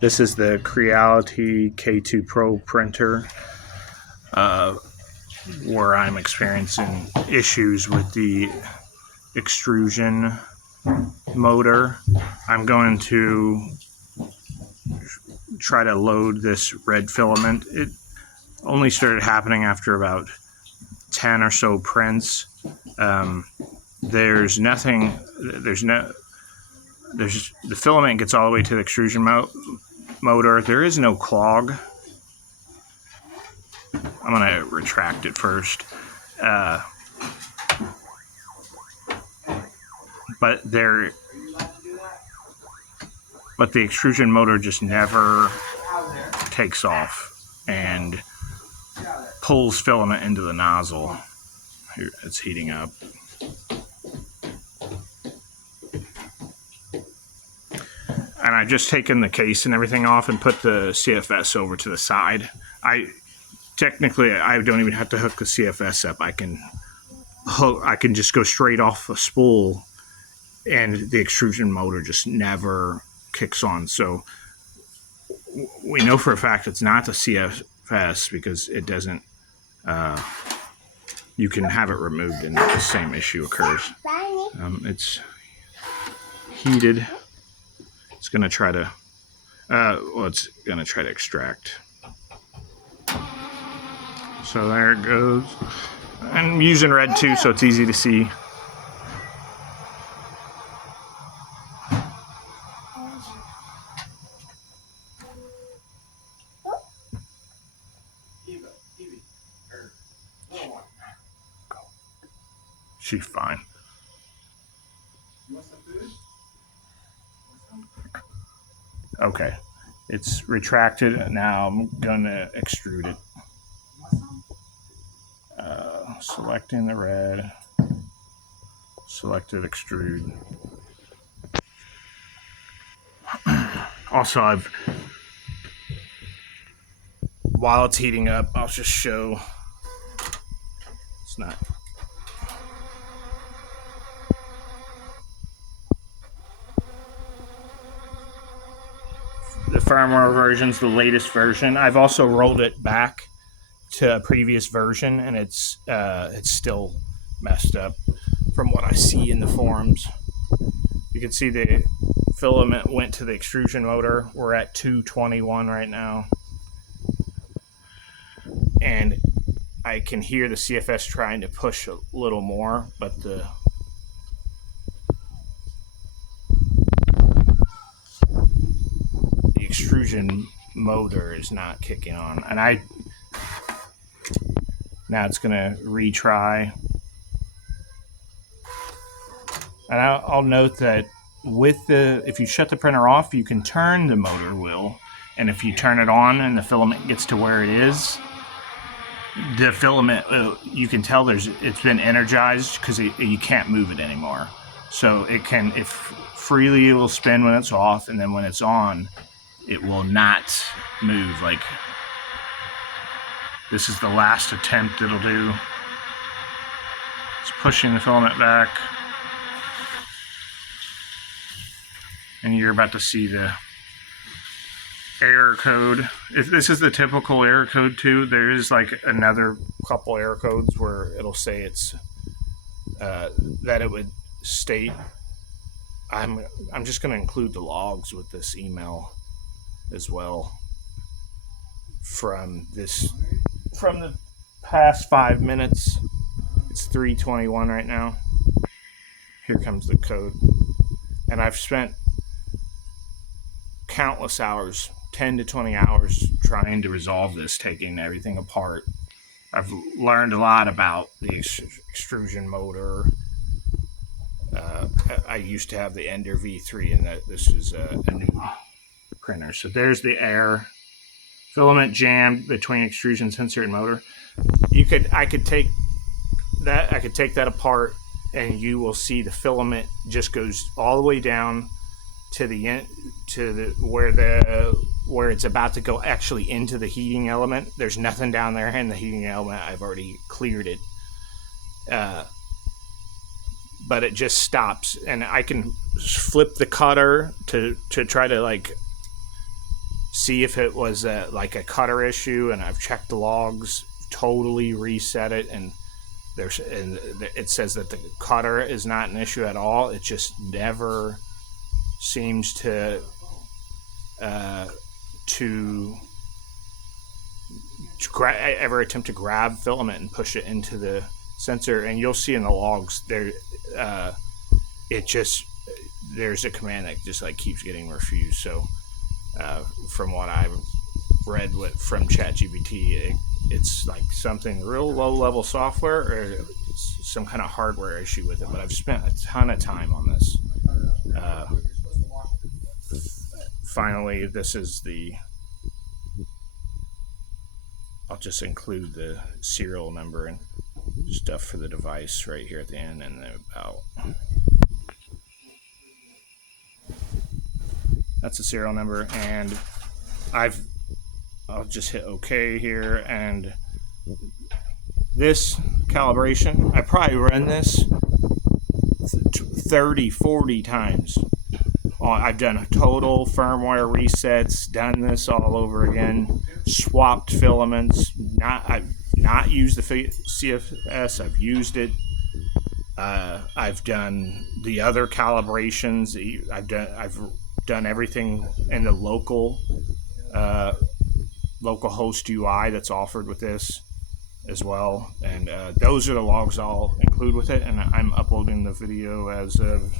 This is the Creality K2 Pro printer, where I'm experiencing issues with the extrusion motor. I'm going to try to load this red filament. It only started happening after about 10 or so prints. There's the filament gets all the way to the extrusion motor. There is no clog. I'm gonna retract it first. But the extrusion motor just never takes off and pulls filament into the nozzle. Here, it's heating up. And I've just taken the case and everything off and put the CFS over to the side. Technically, I don't even have to hook the CFS up. I can just go straight off a spool, and the extrusion motor just never kicks on. So we know for a fact it's not the CFS because it doesn't. You can have it removed and the same issue occurs. It's heated. It's gonna try to. It's gonna try to extract. So there it goes. I'm using red too, so it's easy to see. She's fine. Okay, it's retracted. Now I'm gonna extrude it. Selecting the red, selected extrude. Also, while it's heating up, I'll just show. It's not. The firmware version's the latest version. I've also rolled it back to a previous version, and it's still messed up from what I see in the forums. You can see the filament went to the extrusion motor. We're at 221 right now, and I can hear the CFS trying to push a little more, but the extrusion motor is not kicking on. And now it's gonna retry. And I'll note that if you shut the printer off, you can turn the motor wheel, and if you turn it on and the filament gets to where it is, the filament, you can tell it's been energized because you can't move it anymore. So it freely will spin when it's off, and then when it's on, it will not move. Like, this is the last attempt it'll do. It's pushing the filament back. And you're about to see the error code. If this is the typical error code too, there is like another couple error codes where it'll say it's that it would state. I'm just going to include the logs with this email as well from the past 5 minutes. It's 3:21 right now. Here comes the code, and I've spent countless hours, 10 to 20 hours, trying to resolve this, taking everything apart. I've learned a lot about the extrusion motor. I used to have the Ender V3, and this is a new printer. So there's the error. Filament jammed between extrusion sensor and motor. I could take that apart, and you will see the filament just goes all the way down to the end, where it's about to go actually into the heating element. There's nothing down there in the heating element. I've already cleared it, but it just stops, and I can flip the cutter to try to like see if it was like a cutter issue, and I've checked the logs, totally reset it, and it says that the cutter is not an issue at all. It just never seems to ever attempt to grab filament and push it into the sensor. And you'll see in the logs there, there's a command that just like keeps getting refused. So from what I've read from ChatGPT, it's like something real low level software, or it's some kind of hardware issue with it. But I've spent a ton of time on this. Finally, this is I'll just include the serial number and stuff for the device right here at the end, and then that's the serial number. And I'll just hit OK here, and this calibration, I probably run this 30-40 times. I've done total firmware resets, done this all over again, swapped filaments. I've not used the CFS, I've used it. I've done the other calibrations. I've done everything in the local host UI that's offered with this as well. And those are the logs I'll include with it. And I'm uploading the video as of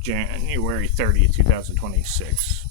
January 30th, 2026.